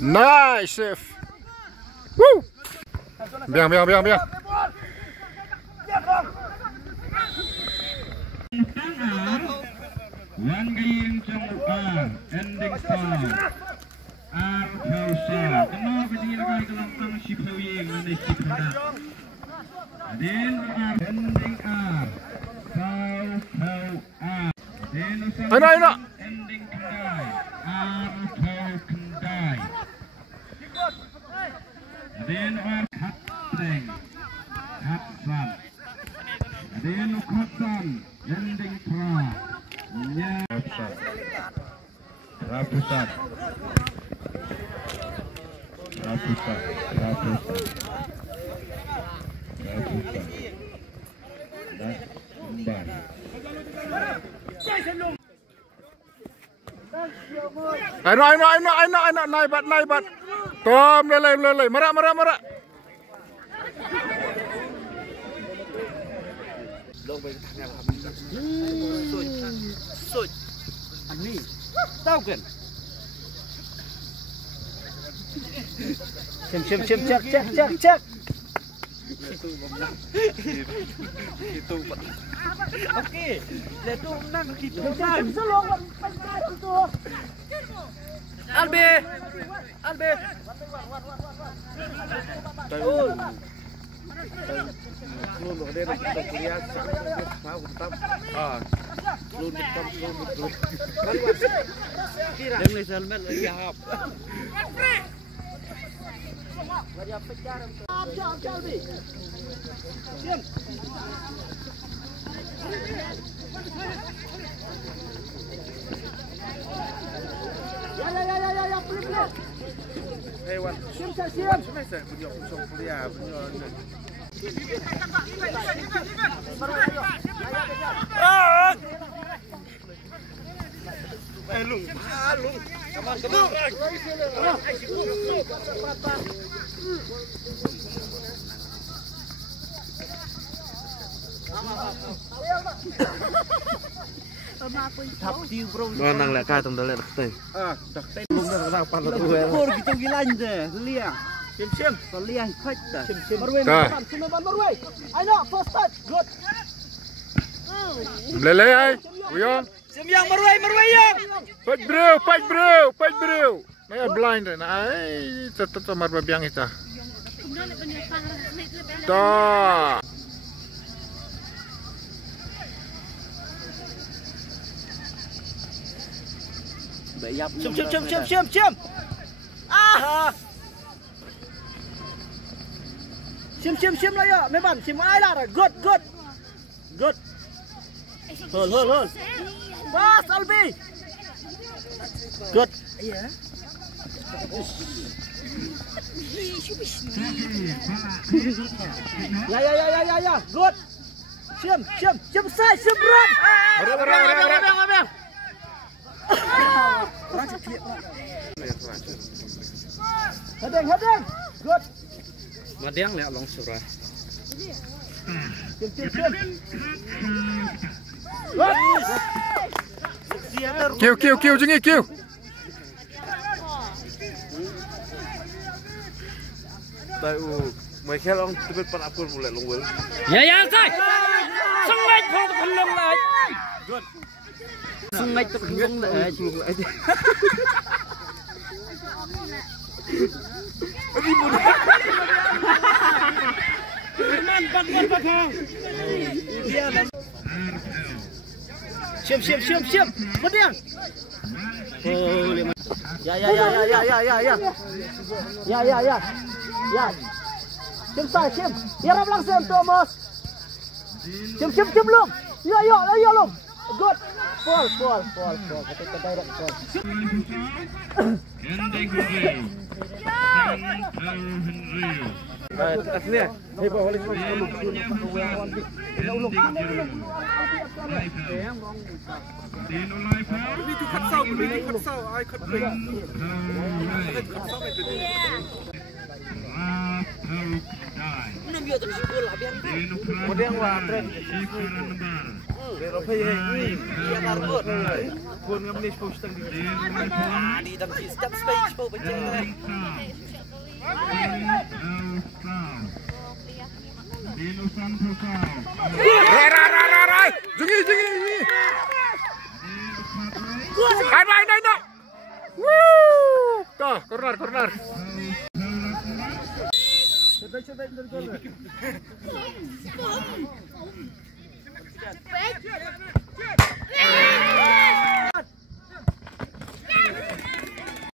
Nice save. Woo. Biang. One game ending time. Arthausa. Kenapa dia lagi kelentang si Puyeng ini si Pena. Then ending R. Ayo. Ending Kendai. Arthau Kendai. Then Hatling. Hatsan. Then Hatsan. Ending Pra. Rapusan. Ayo, naik bat. Tom, lelai, merak. Sud. Ani. Tahu kan? Cek. Itu. Oke. Itu menang gitu. Selong itu. Albe. Luôn ở đây là kuliah tahu tetap luôn dia mulai salman lagi hap ya pelan hewan siap semester punya usul kuliah punya lung. Nang lek ka tong dalek teh. Dak teh lung dah kenapa pan tu. Kur gitu gilan deh, liang. Sim. Liang fight dah. Marway. Ayo, first touch. Good. Lelai ai. Uyong. Sim yang Marway yang. Fight bro. Mai blind na ai tetap marba biang ita. Da. Cium. Cium lah ya, memang cium ai lah. Good. Hol. Bas Albi. Good. Iya. Ya. Good. Cium sai, cium run. Abang. Orang cekik. Hadang. Good. Madiang lek long surah. Cium. Kiu jengi kiu. Tahu, Michael orang tebet pan akul mulai longwel. Ya sai. Sengai phang tu long lai. Good. Sengai tu long lai. Pakai. Siap. Madiang. Oh, lima. Ya. Cium. Biar langsung Thomas. Cium long. Ya long. Good. Fall. Kita direct fall. Aslinya, heboh oleh Pero payah. Dia baru. Pun ngam ni post tang di. Di dalam step stage po betul. Rai. Jungi. Hai main no. Woo! Tuh, corner.